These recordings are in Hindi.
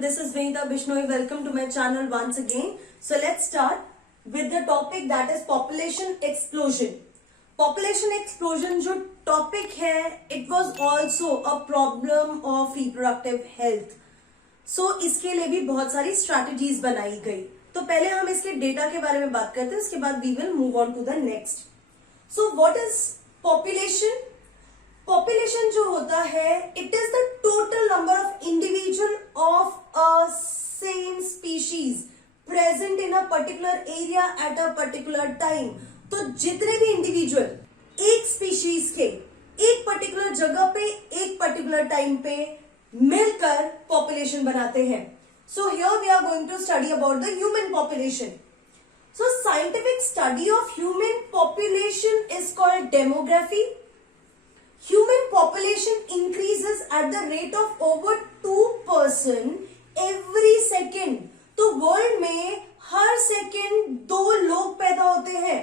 everyone, this is Vinita Bishnoi. Welcome to my channel once again. So let's start with the topic that is population explosion. Population explosion जो topic है, it was also a problem of reproductive health. So इसके लिए भी बहुत सारी strategies बनाई गई. तो पहले हम इसके डेटा के बारे में बात करते हैं, उसके बाद we will move on to the next. So what is population? Population जो होता है it is the total number of individual of a same species present in a particular area at a particular time. तो जितने भी इंडिविजुअल एक स्पीशीज के एक पर्टिकुलर जगह पे एक पर्टिकुलर टाइम पे मिलकर पॉपुलेशन बनाते हैं. So here we are going to study about the human population. So scientific study of human population is called demography. Human population increases at the rate of over 2% every second. तो वर्ल्ड में हर सेकेंड 2 लोग पैदा होते हैं.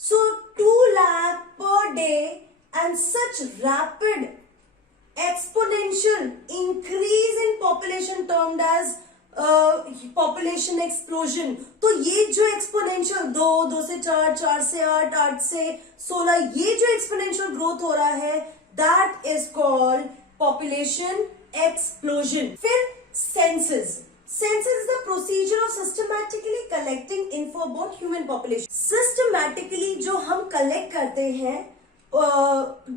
So 2 lakh per day and such rapid exponential increase in population termed as population explosion. तो ये जो एक्सपोनेंशियल 2 से 4, 4 से 8, 8 से 16, ये जो एक्सपोनेंशियल ग्रोथ हो रहा है that is called population explosion. फिर census. Census is the procedure of systematically collecting info about human population. Systematically जो हम कलेक्ट करते हैं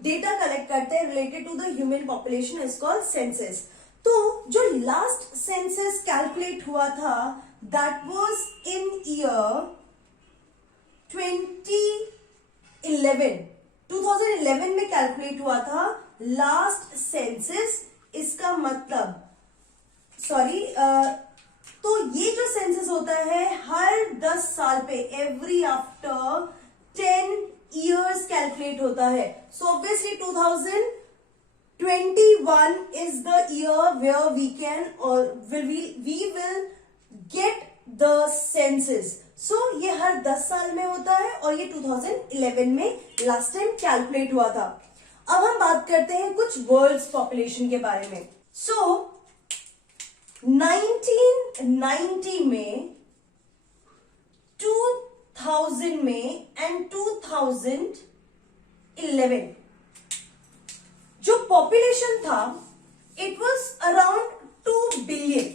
डेटा कलेक्ट करते हैं related to the human population is called census. तो जो लास्ट सेंसस कैलकुलेट हुआ था दैट वाज इन ईयर 2011 में कैलकुलेट हुआ था लास्ट सेंसस. इसका मतलब तो ये जो सेंसस होता है हर 10 साल पे एवरी आफ्टर 10 इयर्स कैलकुलेट होता है. So obviously 2021 is the year where we can or we will get the census. So ये हर 10 साल में होता है और ये 2011 में लास्ट टाइम कैलकुलेट हुआ था. अब हम बात करते हैं कुछ वर्ल्ड्स पॉपुलेशन के बारे में. So 1990 में 2000 में एंड 2011 जो पॉपुलेशन था it was around 2 billion.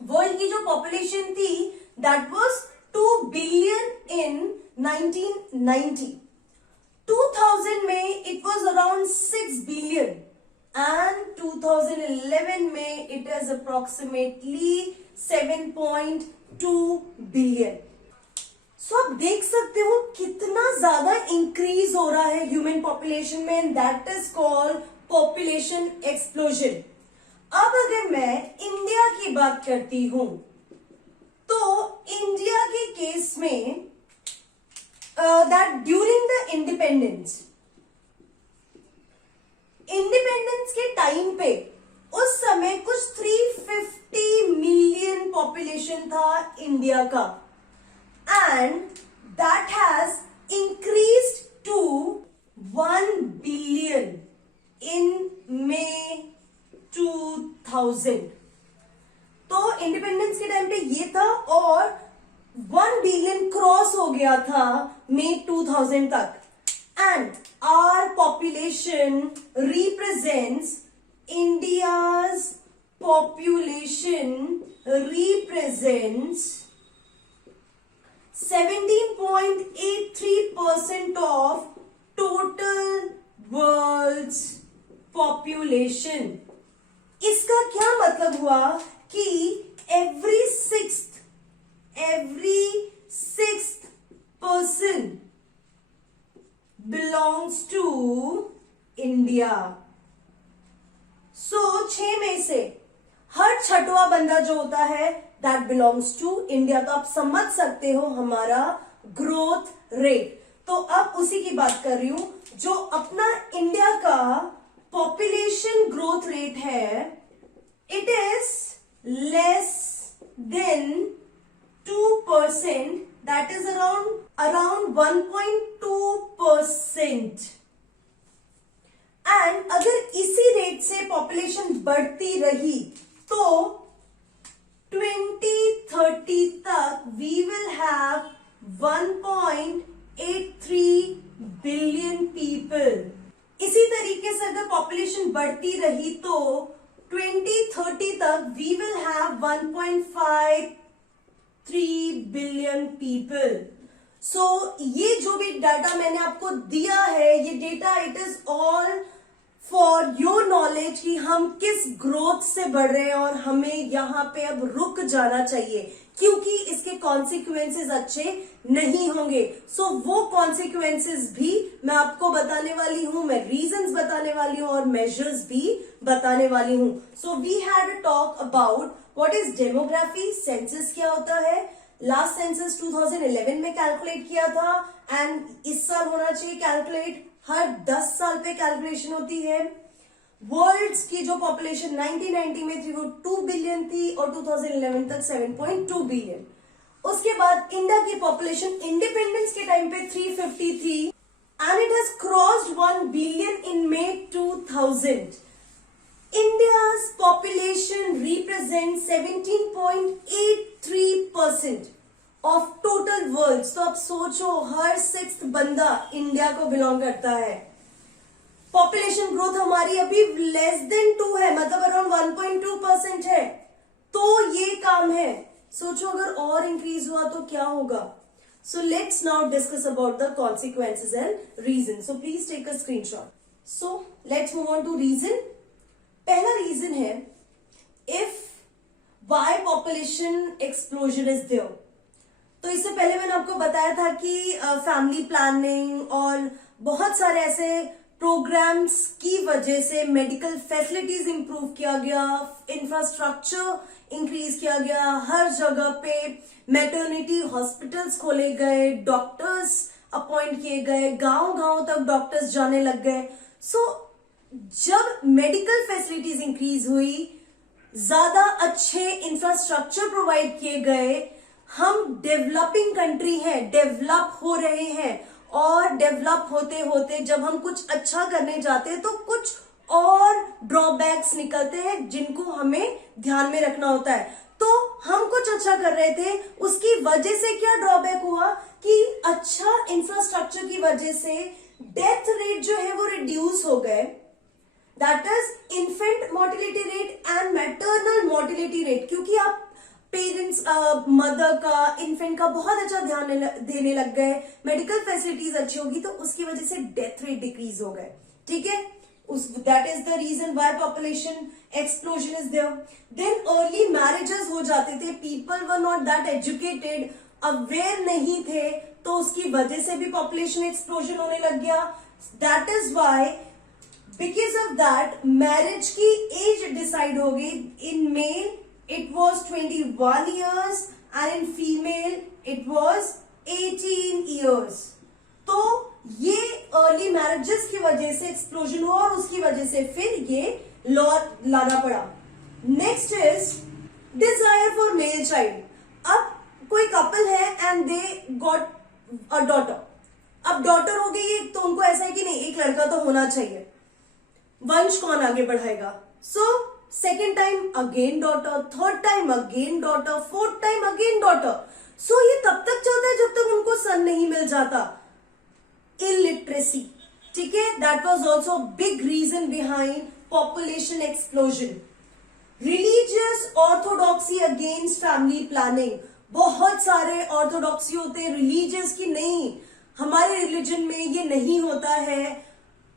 World की जो पॉपुलेशन थी दैट वॉज 2 बिलियन इन 1990. 2000 में it was around 6 billion and 2011 में इट इज अप्रोक्सीमेटली 7.2 बिलियन. सो आप देख सकते हो कितना ज्यादा इंक्रीज हो रहा है ह्यूमन पॉपुलेशन में and that is called population explosion. अब अगर मैं इंडिया की बात करती हूं तो इंडिया के केस में दैट ड्यूरिंग द इंडिपेंडेंस के टाइम पे उस समय कुछ 350 मिलियन पॉपुलेशन था इंडिया का and that has increased to 1 billion in May 2000. तो इंडिपेंडेंस के टाइम पे ये था और 1 बिलियन क्रॉस हो गया था मई 2000 तक. And our population represents India's population represents 17.83% of total world's population. इसका क्या मतलब हुआ कि every sixth person belongs to India. So 6 में से हर 6वां बंदा जो होता है दैट बिलोंग्स टू इंडिया. तो आप समझ सकते हो हमारा ग्रोथ रेट. तो अब उसी की बात कर रही हूं जो अपना इंडिया का पॉपुलेशन ग्रोथ रेट है it is less than 2%, that is around 1.2%. And अगर इसी रेट से पॉपुलेशन बढ़ती रही तो 2030 तक we will have 1.83 billion people. इसी तरीके से अगर पॉपुलेशन बढ़ती रही तो 2030 तक we will have 1.53 billion people. So ये जो भी डाटा मैंने आपको दिया है, ये data it is all for your knowledge कि हम किस ग्रोथ से बढ़ रहे हैं और हमें यहाँ पे अब रुक जाना चाहिए, क्योंकि इसके कॉन्सिक्वेंसेस अच्छे नहीं होंगे। सो वो कॉन्सिक्वेंसेस भी मैं आपको बताने वाली हूं, मैं रीजंस बताने वाली हूं और मेजर्स भी बताने वाली हूं। So we had a talk about what is demography, census क्या होता है। लास्ट सेंसस 2011 में कैलकुलेट किया था एंड इस साल होना चाहिए कैलकुलेट। हर 10 साल पे कैलकुलेशन होती है। वर्ल्ड की जो पॉपुलेशन 1990 में थी वो 2 बिलियन थी और 2011 तक 7.2 बिलियन। उसके बाद इंडिया की पॉपुलेशन इंडिपेंडेंस के टाइम पे 350 थी and it has crossed 1 billion in May 2000। India's population represents 17.83% of total world। तो अब सोचो हर 6th बंदा इंडिया को बिलोंग करता है। पॉपुलेशन ग्रोथ हमारी अभी लेस देन 2 है, मतलब अराउंड 1.2% है। तो ये काम है, सोचो अगर और इंक्रीज हुआ तो क्या होगा। So let's now discuss about the consequences and reason. So please take a screenshot. So let's move on to reason. पहला रीजन है if why population explosion is there. तो इससे पहले मैंने आपको बताया था कि फैमिली प्लानिंग और बहुत सारे ऐसे प्रोग्राम्स की वजह से मेडिकल फैसिलिटीज इंप्रूव किया गया, इंफ्रास्ट्रक्चर इंक्रीज किया गया, हर जगह पे मैटरनिटी हॉस्पिटल्स खोले गए, डॉक्टर्स अपॉइंट किए गए, गांव-गांव तक डॉक्टर्स जाने लग गए। सो जब मेडिकल फैसिलिटीज इंक्रीज हुई, ज्यादा अच्छे इंफ्रास्ट्रक्चर प्रोवाइड किए गए, हम डेवलपिंग कंट्री हैं, डेवलप हो रहे हैं और डेवलप होते होते जब हम कुछ अच्छा करने जाते हैं तो कुछ और ड्रॉबैक्स निकलते हैं जिनको हमें ध्यान में रखना होता है। तो हम कुछ अच्छा कर रहे थे, उसकी वजह से क्या ड्रॉबैक हुआ कि अच्छा इंफ्रास्ट्रक्चर की वजह से डेथ रेट जो है वो रिड्यूस हो गए। That is infant mortality rate and maternal mortality rate, क्योंकि आप पेरेंट्स मदर का, इन्फेंट का बहुत अच्छा ध्यान देने लग गए, मेडिकल फैसिलिटीज अच्छी होगी तो उसकी वजह से डेथ रेट डिक्रीज हो गए। ठीक है, that is the reason why population explosion is there. Then early marriages हो जाते थे, people were not that educated, aware नहीं थे, तो उसकी वजह से भी पॉपुलेशन एक्सप्लोजन होने लग गया। That is why because of that marriage की एज डिसाइड हो गई। In male it was 21 years and in female it was 18 years। तो ये अर्ली मैरिजेस की वजह से एक्सप्लोजन हुआ और उसकी वजह से फिर ये लॉ लाना पड़ा। Next is desire for male child. अब कोई कपल है and they got a daughter. अब डॉटर हो गई तो उनको ऐसा है कि नहीं, एक लड़का तो होना चाहिए, वंश कौन आगे बढ़ाएगा। So second time again daughter, third time again daughter, fourth time again daughter. So ये तब तक चलता है जब तक उनको सन नहीं मिल जाता। इलिटरेसी, ठीक है, that was also big reason behind population explosion. Religious orthodoxy against family planning. बहुत सारे ऑर्थोडॉक्सी होते हैं रिलीजियस की, नहीं हमारे रिलीजन में ये नहीं होता है।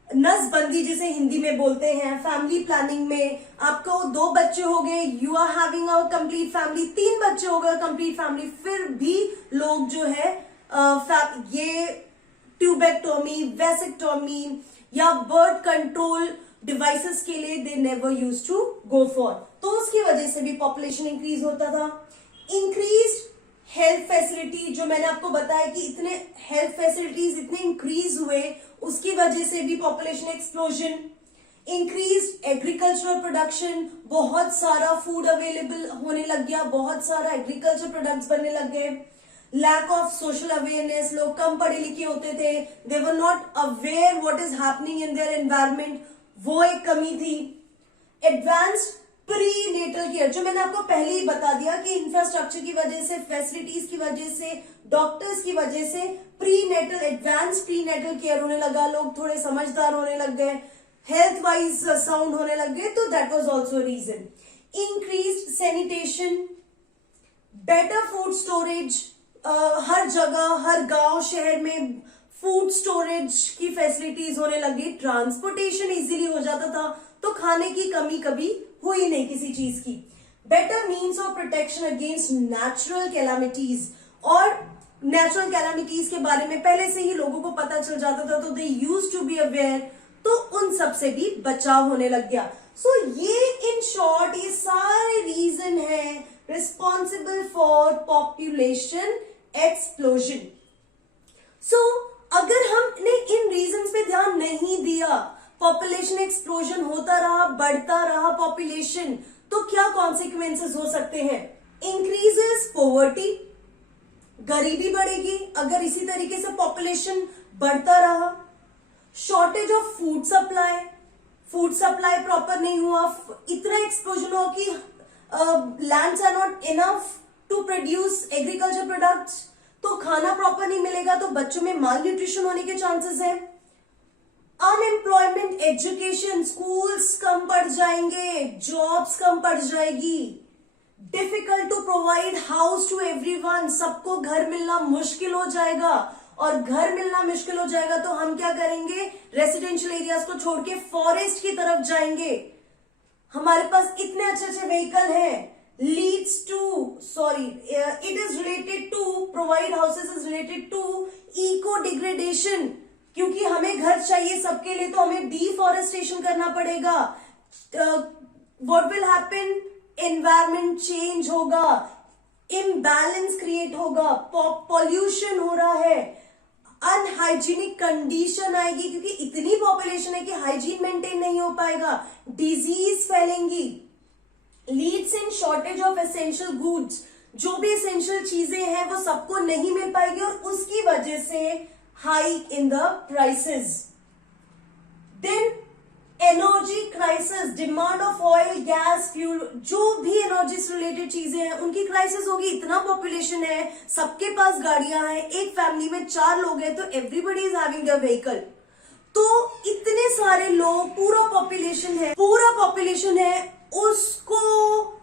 नसबंदी जिसे हिंदी में बोलते हैं, फैमिली प्लानिंग में आपको 2 बच्चे हो गए, you are having a complete family, 3 बच्चे हो गए कंप्लीट फैमिली, फिर भी लोग जो है ये ट्यूबेक्टोमी, वेसेक्टोमी या बर्थ कंट्रोल डिवाइसेस के लिए they never use to go for. तो उसकी वजह से भी पॉपुलेशन इंक्रीज होता था। इंक्रीज हेल्थ फैसिलिटी, जो मैंने आपको बताया कि इतने हेल्थ फैसिलिटीज इतने इंक्रीज हुए, उसकी वजह से भी population explosion. Increase agricultural production, बहुत सारा फूड अवेलेबल होने लग गया, बहुत सारा एग्रीकल्चर प्रोडक्ट्स बनने लग गए। लैक ऑफ सोशल अवेयरनेस, लोग कम पढ़े लिखे होते थे, they were not aware what is happening in their environment, वो एक कमी थी। एडवांस्ड प्री नेटल केयर, जो मैंने आपको पहले ही बता दिया कि इंफ्रास्ट्रक्चर की वजह से, फैसिलिटीज की वजह से, डॉक्टर्स की वजह से prenatal, advance prenatal care होने लगा, लोग थोड़े समझदार होने लग गए, हेल्थ वाइज साउंड होने लग गए, तो that was also reason. Increased sanitation, better food storage, हर जगह, हर गांव शहर में फूड स्टोरेज की फैसिलिटीज होने लगी, ट्रांसपोर्टेशन इजीली हो जाता था, तो खाने की कमी कभी हुई नहीं किसी चीज की. Better means of protection against natural calamities, और नेचुरल कैलामिटीज के बारे में पहले से ही लोगों को पता चल जाता था, तो they used to be aware, तो उन सब से भी बचाव होने लग गया. सो ये इन शॉर्ट ये सारे रीजन है रिस्पॉन्सिबल फॉर पॉपुलेशन एक्सप्लोजन. सो अगर हमने इन रीजंस पे ध्यान नहीं दिया, पॉपुलेशन एक्सप्लोजन होता रहा, बढ़ता रहा पॉपुलेशन, तो क्या कॉन्सिक्वेंसेस हो सकते हैं? इंक्रीजेस पॉवर्टी, गरीबी बढ़ेगी अगर इसी तरीके से पॉपुलेशन बढ़ता रहा. Shortage of food supply, food supply proper नहीं हुआ, इतना एक्सप्लोजन हुआ कि lands are not enough to produce agriculture products, तो खाना प्रॉपर नहीं मिलेगा, तो बच्चों में माल न्यूट्रिशन होने के चांसेस है. अनएम्प्लॉयमेंट, एजुकेशन, स्कूल्स कम पड़ जाएंगे, जॉब्स कम पड़ जाएगी. Difficult to provide house to everyone, सबको घर मिलना मुश्किल हो जाएगा, और घर मिलना मुश्किल हो जाएगा तो हम क्या करेंगे? रेसिडेंशियल एरियाज को छोड़ के फॉरेस्ट की तरफ जाएंगे. हमारे पास इतने अच्छे अच्छे व्हीकल हैं. leads to it is related to provide houses is related to eco degradation, क्योंकि हमें घर चाहिए सबके लिए, तो हमें डिफॉरेस्टेशन करना पड़ेगा. What will happen? Environment change होगा, इम्बैलेंस क्रिएट होगा, पॉल्यूशन हो रहा है, अनहाइजीनिक कंडीशन आएगी, क्योंकि इतनी पॉपुलेशन है कि हाइजीन मेंटेन नहीं हो पाएगा, डिजीज फैलेंगी. Leads in shortage of essential goods, जो भी एसेंशियल चीजें हैं वो सबको नहीं मिल पाएगी, और उसकी वजह से hike in the prices. Then energy crisis, demand of oil, gas, fuel, जो भी एनर्जी से रिलेटेड चीजें हैं उनकी क्राइसिस होगी. इतना पॉपुलेशन है, सबके पास गाड़ियां हैं, एक फैमिली में 4 लोग हैं, तो everybody is having a vehicle. तो इतने सारे लोग, पूरा पॉपुलेशन है, उसको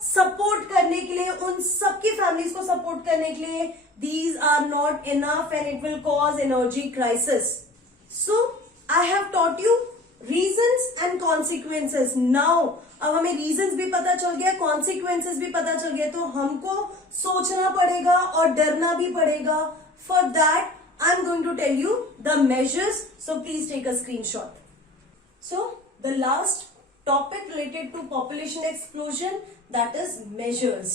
सपोर्ट करने के लिए, उन सबकी फैमिलीज को सपोर्ट करने के लिए, these are not enough and it will cause energy crisis. So I have taught you reasons and consequences. Now अब हमें reasons भी पता चल गया, consequences भी पता चल गया, तो हमको सोचना पड़ेगा और डरना भी पड़ेगा. For that I'm going to tell you the measures, so please take a screenshot. So the last topic related to population explosion, that is measures.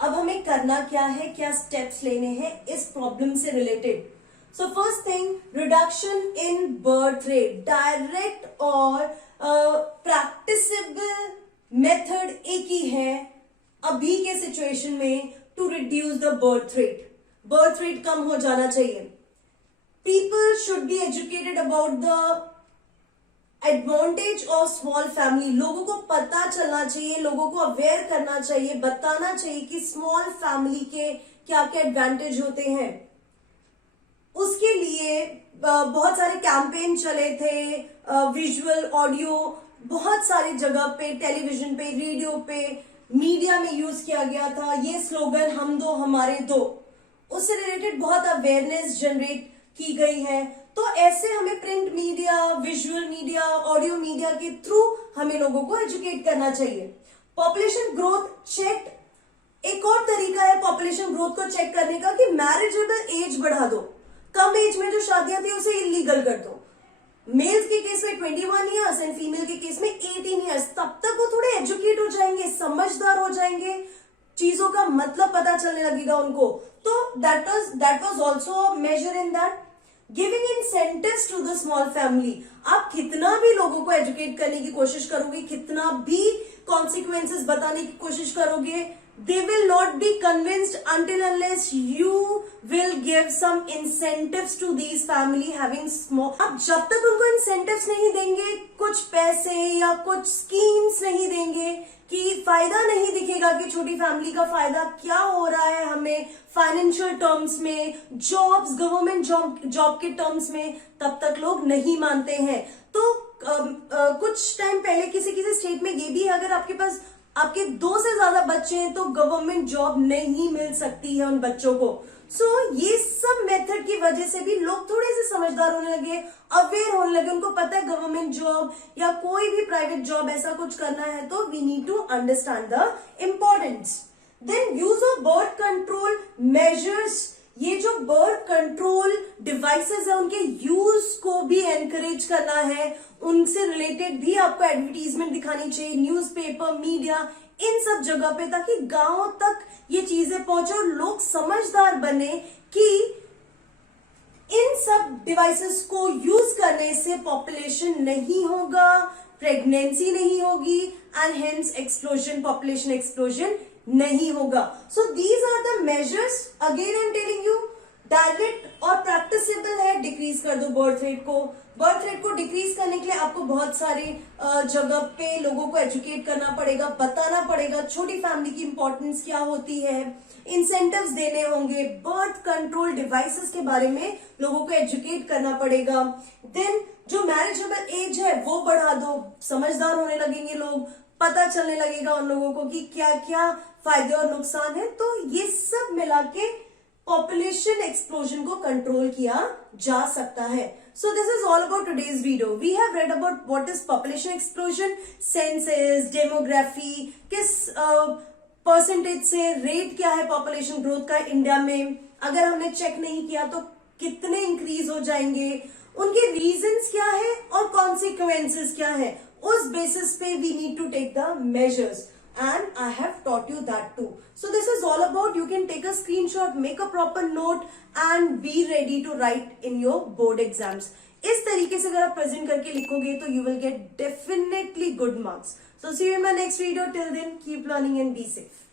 अब हमें करना क्या है, क्या स्टेप्स लेने हैं इस प्रॉब्लम से related. So first thing, reduction in birth rate. Direct और प्रैक्टिसेबल मेथड एक ही है अभी के सिचुएशन में to reduce the birth rate. Birth rate कम हो जाना चाहिए. People should be educated about the advantage of small family. लोगों को पता चलना चाहिए, लोगों को अवेयर करना चाहिए, बताना चाहिए कि स्मॉल फैमिली के क्या क्या एडवांटेज होते हैं. उसके लिए बहुत सारे कैंपेन चले थे, विजुअल, ऑडियो, बहुत सारी जगह पे, टेलीविजन पे, रेडियो पे, मीडिया में यूज किया गया था ये स्लोगन, हम दो हमारे दो. उससे रिलेटेड बहुत अवेयरनेस जनरेट की गई है. तो ऐसे हमें print media, visual media, audio media के थ्रू हमें लोगों को एजुकेट करना चाहिए. पॉपुलेशन ग्रोथ चेक, एक और तरीका है पॉपुलेशन ग्रोथ को चेक करने का कि मैरिजेबल एज बढ़ा दो. कम एज में जो शादियां थी उसे इलीगल कर दो. मेल्स के केस में 21 ईयर्स एंड फीमेल के केस में 18 ईयर्स. तब तक वो थोड़े एजुकेट हो जाएंगे, समझदार हो जाएंगे, चीजों का मतलब पता चलने लगेगा उनको. तो that was also major in that. Giving incentives to the small family. आप कितना भी लोगों को एजुकेट करने की कोशिश करोगे, कितना भी कॉन्सिक्वेंसेस बताने की कोशिश करोगे, they will not be convinced until unless you will give some incentives to these family having small. अब जब तक उनको incentives नहीं देंगे, कुछ पैसे या कुछ schemes नहीं देंगे, कि फायदा नहीं दिखेगा कि छोटी फैमिली का फायदा क्या हो रहा है हमें फाइनेंशियल टर्म्स में, जॉब्स, गवर्नमेंट जॉब के टर्म्स में, तब तक लोग नहीं मानते हैं. तो कुछ टाइम पहले किसी स्टेट में ये भी है, अगर आपके पास आपके 2 से ज्यादा बच्चे हैं तो गवर्नमेंट जॉब नहीं मिल सकती है उन बच्चों को. सो ये सब मेथड की वजह से भी लोग थोड़े से समझदार होने लगे, अवेयर होने लगे. उनको पता है गवर्नमेंट जॉब या कोई भी प्राइवेट जॉब ऐसा कुछ करना है तो we need to understand the importance. Then use of birth control measures. ये जो बर्थ कंट्रोल डिवाइसेस है उनके यूज को भी एनकरेज करना है. उनसे रिलेटेड भी आपको एडवर्टीजमेंट दिखानी चाहिए, न्यूज़पेपर, मीडिया, इन सब जगह पे, ताकि गांव तक ये चीजें पहुंचे और लोग समझदार बने कि इन सब डिवाइसेस को यूज करने से पॉपुलेशन नहीं होगा, प्रेगनेंसी नहीं होगी and hence explosion, population explosion नहीं होगा. So these are the measures. Again I am telling you, direct और प्रैक्टिसेबल है. डिक्रीज कर दो बर्थ रेट को. बर्थ रेट को डिक्रीज करने के लिए आपको बहुत सारे जगह पे लोगों को एजुकेट करना पड़ेगा, बताना पड़ेगा छोटी फैमिली की इंपॉर्टेंस क्या होती है, इंसेंटिव्स देने होंगे, बर्थ कंट्रोल डिवाइसेस के बारे में लोगों को एजुकेट करना पड़ेगा. देन जो मैरिजेबल एज है वो बढ़ा दो, समझदार होने लगेंगे लोग, पता चलने लगेगा उन लोगों को कि क्या क्या फायदे और नुकसान है. तो ये सब मिला के पॉपुलेशन एक्सप्लोजन को कंट्रोल किया जा सकता है. So this is all about today's video. We have read about what is population explosion, census, demography, किस परसेंटेज से रेट क्या है पॉपुलेशन ग्रोथ का इंडिया में, अगर हमने चेक नहीं किया तो कितने इंक्रीज हो जाएंगे, उनके रीजंस क्या है और कॉन्सिक्वेंसेस क्या है. उस बेसिस पे we need to take the measures. And I have taught you that too. So this is all about, you can take a screenshot, make a proper note and be ready to write in your board exams. इस तरीके से अगर आप प्रेजेंट करके लिखोगे तो you will get definitely good marks. So see you in my next video. Till then, keep learning and be safe.